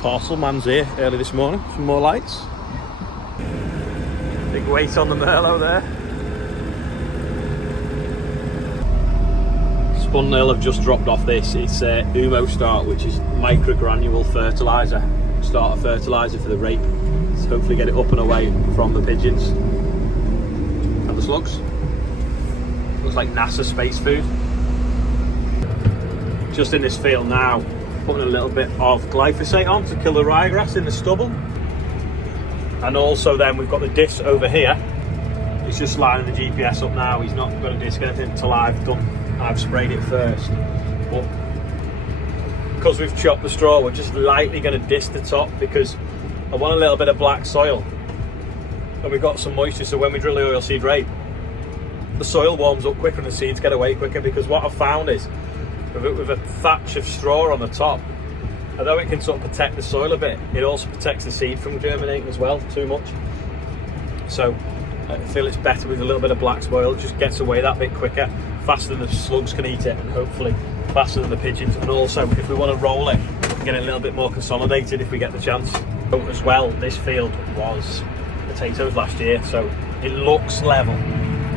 parcel man's here early this morning. Some more lights. Big weight on the Merlot there. Spun Nail have just dropped off this. It's Umo Start, which is microgranule fertiliser. Starter fertiliser for the rape. To hopefully get it up and away from the pigeons and the slugs. Looks like NASA space food. Just in this field now, putting a little bit of glyphosate on to kill the ryegrass in the stubble. And also then we've got the disc over here. He's just lining the GPS up now. He's not got a disc anything until I've sprayed it first. But because we've chopped the straw, we're just lightly going to disc the top because I want a little bit of black soil. And we've got some moisture, so when we drill the oilseed rape, the soil warms up quicker and the seeds get away quicker, because what I've found is with a thatch of straw on the top, although it can sort of protect the soil a bit, it also protects the seed from germinating as well too much. So I feel it's better with a little bit of black soil. It just gets away that bit quicker, faster than the slugs can eat it, and hopefully faster than the pigeons. And also, if we want to roll it, we can get it a little bit more consolidated if we get the chance. As well, this field was potatoes last year, so it looks level,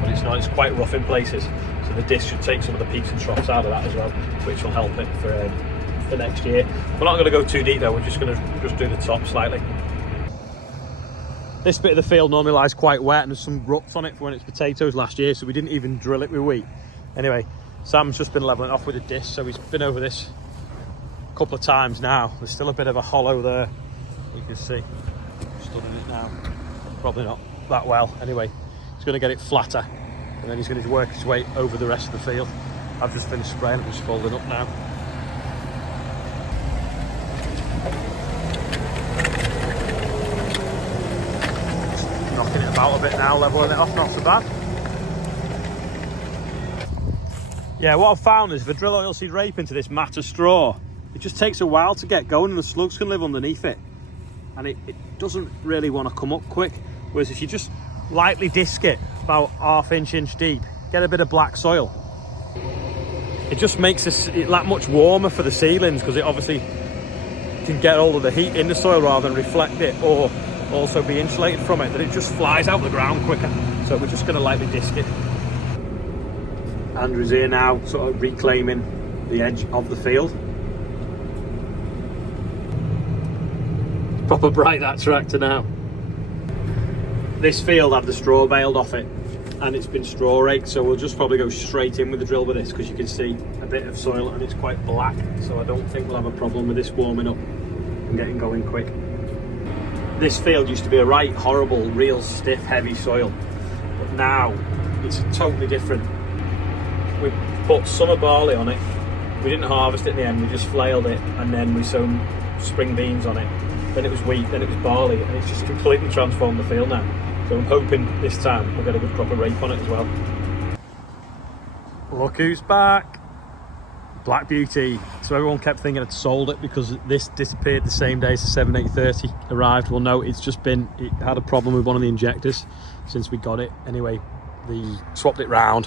but it's not. It's quite rough in places. So the disc should take some of the peaks and troughs out of that as well, which will help it for next year. We're not going to go too deep though. We're just going to do the top slightly. This bit of the field normally lies quite wet, and there's some ruts on it for when it's potatoes last year, so we didn't even drill it with wheat. Anyway, Sam's just been levelling off with a disc, so he's been over this a couple of times now. There's still a bit of a hollow there, you can see. Studying it now, probably not that well. Anyway, he's going to get it flatter, and then he's going to work his way over the rest of the field. I've just finished spraying, I'm just folding up now. Just knocking it about a bit now, levelling it off, not so bad. Yeah, what I've found is if I drill oilseed rape into this mat of straw, it just takes a while to get going and the slugs can live underneath it. And it doesn't really want to come up quick. Whereas if you just lightly disc it about half-inch deep, get a bit of black soil, it just makes it that much warmer for the seedlings, because it obviously can get all of the heat in the soil rather than reflect it or also be insulated from it, that it just flies out the ground quicker. So we're just going to lightly disc it. Andrew's here now, sort of reclaiming the edge of the field. Proper bright, that tractor now. This field had the straw baled off it, and it's been straw raked, so we'll just probably go straight in with the drill with this, because you can see a bit of soil and it's quite black, so I don't think we'll have a problem with this warming up and getting going quick. This field used to be a right horrible, real stiff, heavy soil, but now it's totally different. We put summer barley on it, we didn't harvest it in the end, we just flailed it, and then we sown spring beans on it. Then it was wheat, then it was barley, and it's just completely transformed the field now. So I'm hoping this time we'll get a good proper rape on it as well. Look who's back! Black Beauty. So everyone kept thinking I'd sold it because this disappeared the same day as the 7830 arrived. Well no, it had a problem with one of the injectors since we got it. Anyway, they swapped it round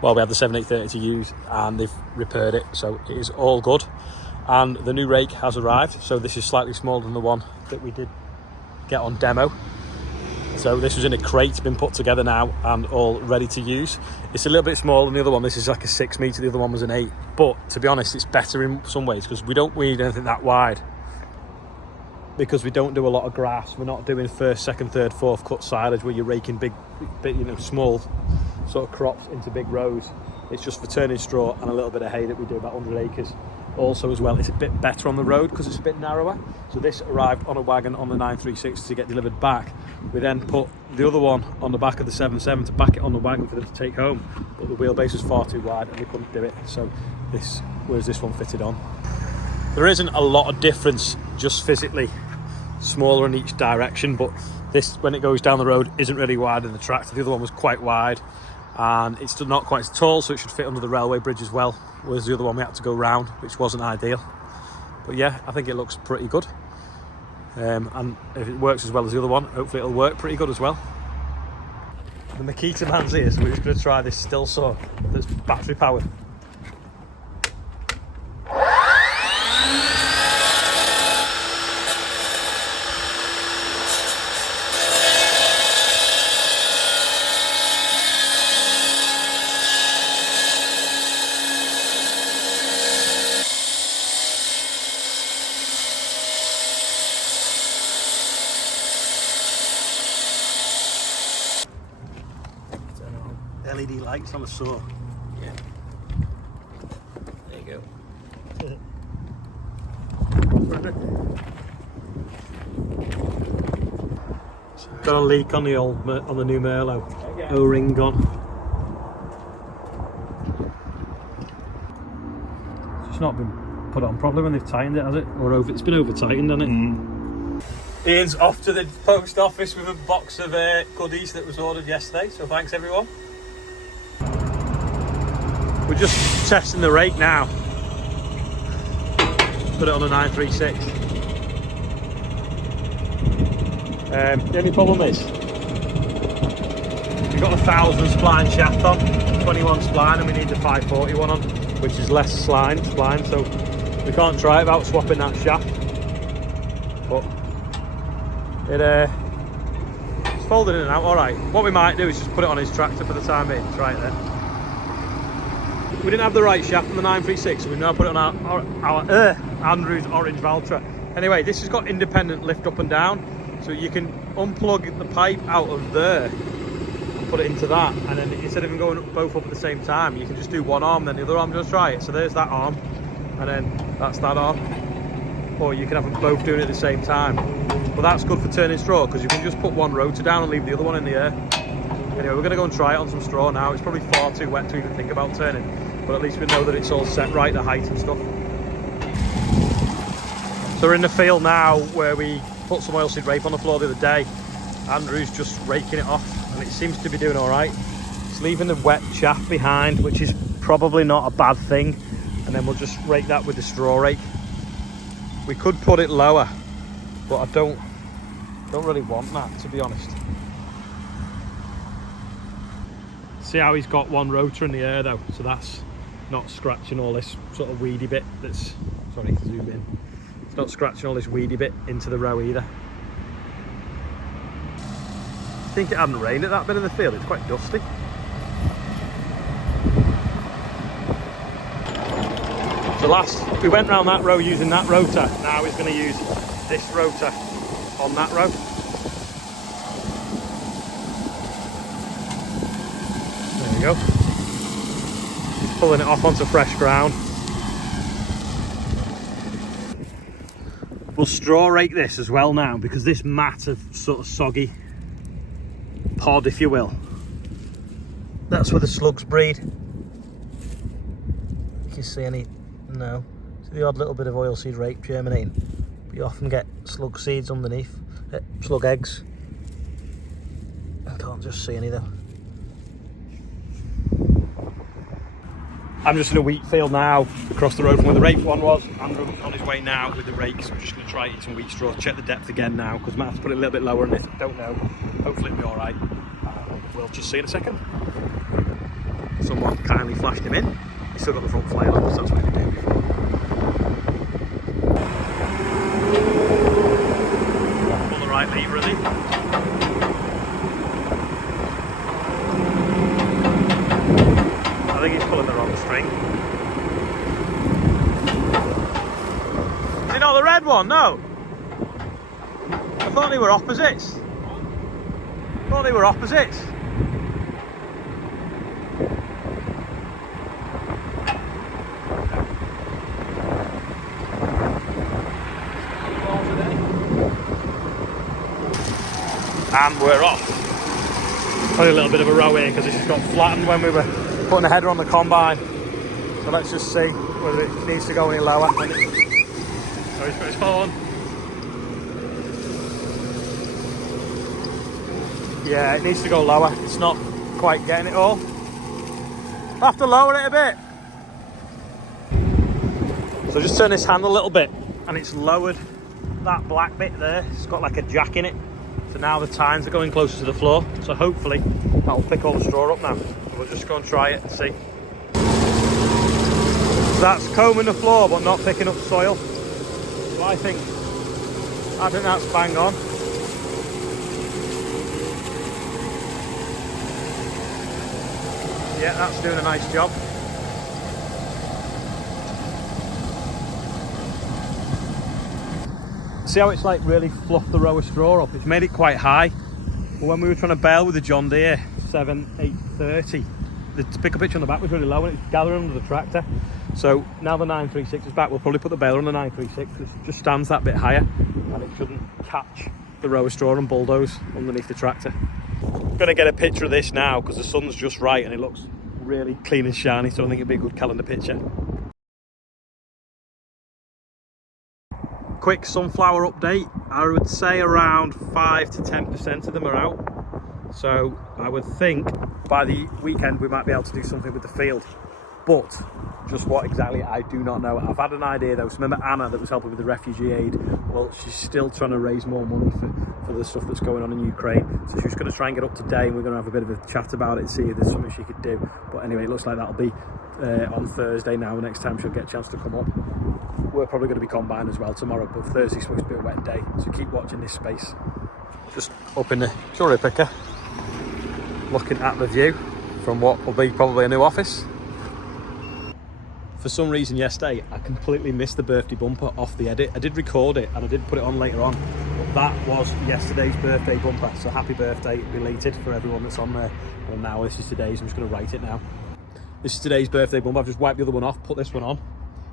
while we had the 7830 to use, and they've repaired it, so it is all good. And the new rake has arrived, so this is slightly smaller than the one that we did get on demo. So this was in a crate, been put together now and all ready to use. It's a little bit smaller than the other one. This is like a 6 metre, the other one was an 8. But to be honest, it's better in some ways because we don't need anything that wide, because we don't do a lot of grass. We're not doing first, second, third, fourth cut silage where you're raking big, small sort of crops into big rows. It's just for turning straw and a little bit of hay that we do, about 100 acres. Also as well, it's a bit better on the road because it's a bit narrower. So this arrived on a wagon on the 936 to get delivered back. We then put the other one on the back of the 77 to back it on the wagon for them to take home, but the wheelbase was far too wide and we couldn't do it. So where's this one fitted on? There isn't a lot of difference just physically, smaller in each direction, but this, when it goes down the road, isn't really wide in the tractor. The other one was quite wide, and it's still not quite as tall, so it should fit under the railway bridge as well, whereas the other one we had to go round, which wasn't ideal. But yeah, I think it looks pretty good, and if it works as well as the other one, hopefully it'll work pretty good as well. The Makita man's here, so we're just going to try this still saw that's battery powered. lights on the saw. Yeah. There you go. Got a leak on the on the new Merlot. O-ring gone. It's not been put on properly when they've tightened it, has it? Or it's been over tightened, hasn't it? Ian's off to the post office with a box of goodies that was ordered yesterday, so thanks everyone. We're just testing the rake now. Put it on a 936. The only problem is we've got a 1000 spline shaft on, 21 spline, and we need the 541 on, which is less spline, so we can't try it without swapping that shaft. But it's folded in and out all right. What we might do is just put it on his tractor for the time being. Try it then. We didn't have the right shaft on the 936, so we've now put it on our Andrew's orange Valtra. Anyway, this has got independent lift up and down, so you can unplug the pipe out of there and put it into that, and then instead of them going both up at the same time, you can just do one arm, then the other arm. Just try it. So there's that arm, and then that's that arm. Or you can have them both doing it at the same time. But that's good for turning straw, because you can just put one rotor down and leave the other one in the air. Anyway, we're going to go and try it on some straw now. It's probably far too wet to even think about turning, but at least we know that it's all set right, the height and stuff. So we're in the field now where we put some oilseed rape on the floor the other day. Andrew's just raking it off, and it seems to be doing all right. It's leaving the wet chaff behind, which is probably not a bad thing, and then we'll just rake that with the straw rake. We could put it lower, but I don't really want that, to be honest. See how he's got one rotor in the air though, so that's not scratching all this sort of weedy bit that's, sorry to zoom in, it's not scratching all this weedy bit into the row either. I think it hadn't rained at that bit of the field, it's quite dusty. So we went round that row using that rotor, now he's going to use this rotor on that row. There you go. He's pulling it off onto fresh ground. We'll straw rake this as well now, because this mat of sort of soggy pod, if you will, that's where the slugs breed. You can see any, no, see the odd little bit of oilseed rape germinating, but you often get slug seeds underneath, slug eggs. I can't just see any though. I'm just in a wheat field now, across the road from where the rake one was. Andrew's on his way now with the rake, so we're just going to try eat some wheat straw, check the depth again now, because I might have to put it a little bit lower in this, I don't know. Hopefully it'll be alright. We'll just see in a second. Someone kindly flashed him in. He's still got the front flail on, so that's what he was doing before. Pull the right lever, is he? I think he's pulling the wrong string. Is it not the red one? No. I thought they were opposites. And we're off. Probably a little bit of a row here because this just got flattened when we were putting the header on the combine. So let's just see whether it needs to go any lower. Oh, he's got his phone. Yeah, it needs to go lower. It's not quite getting it all. I'll have to lower it a bit. So just turn this handle a little bit and it's lowered that black bit there. It's got like a jack in it. So now the tines are going closer to the floor. So hopefully that'll pick all the straw up now. So we'll just go and try it and see. So that's combing the floor but not picking up soil. So I think that's bang on. Yeah, that's doing a nice job. See how it's like really fluffed the row of straw up? It's made it quite high. But when we were trying to bale with the John Deere 830, the pick-up pitch on the back was really low and it's gathering under the tractor. So now the 936 is back, we'll probably put the baler on the 936 because it just stands that bit higher and it shouldn't catch the row of straw and bulldoze underneath the tractor. I'm going to get a picture of this now because the sun's just right and it looks really clean and shiny, so I think it'd be a good calendar picture. Quick sunflower update. I would say around 5 to 10% of them are out. So I would think by the weekend we might be able to do something with the field. But just what exactly, I do not know. I've had an idea though. So remember Anna that was helping with the refugee aid? Well, she's still trying to raise more money for the stuff that's going on in Ukraine. So she's going to try and get up to date and we're going to have a bit of a chat about it, see if there's something she could do. But anyway, it looks like that'll be on Thursday now, next time she'll get a chance to come up. We're probably going to be combined as well tomorrow, but Thursday's supposed to be a wet day. So keep watching this space. Just up in the cherry picker, looking at the view from what will be probably a new office. For some reason yesterday, I completely missed the birthday bumper off the edit. I did record it and I did put it on later on, but that was yesterday's birthday bumper. So happy birthday, belated for everyone that's on there. Well, now this is today's, I'm just going to write it now. This is today's birthday bumper. I've just wiped the other one off, put this one on.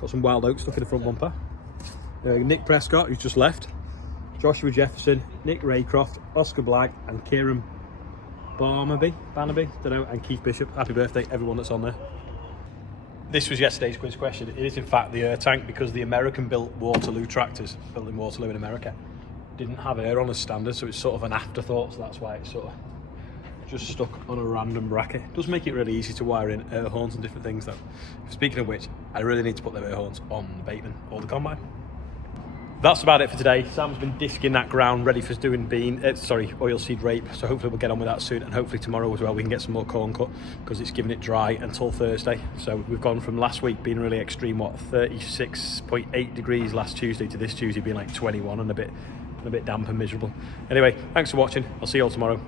Got some wild oak stuff in the front bumper. Nick Prescott, who's just left. Joshua Jefferson, Nick Raycroft, Oscar Black and Kieran Barnaby, don't know, and Keith Bishop. Happy birthday, everyone that's on there. This was yesterday's quiz question. It is in fact the air tank because the American-built Waterloo tractors, built in Waterloo in America, didn't have air on as standard, so it's sort of an afterthought, so that's why it's sort of just stuck on a random bracket. It does make it really easy to wire in air horns and different things though. Speaking of which, I really need to put them air horns on the bateman or the combine. That's about it for today. Sam's been disking that ground ready for doing oilseed rape, so hopefully we'll get on with that soon, and hopefully tomorrow as well we can get some more corn cut because it's giving it dry until Thursday. So we've gone from last week being really extreme, 36.8 degrees last Tuesday, to this Tuesday being like 21 and a bit damp and miserable. Anyway, thanks for watching. I'll see you all tomorrow.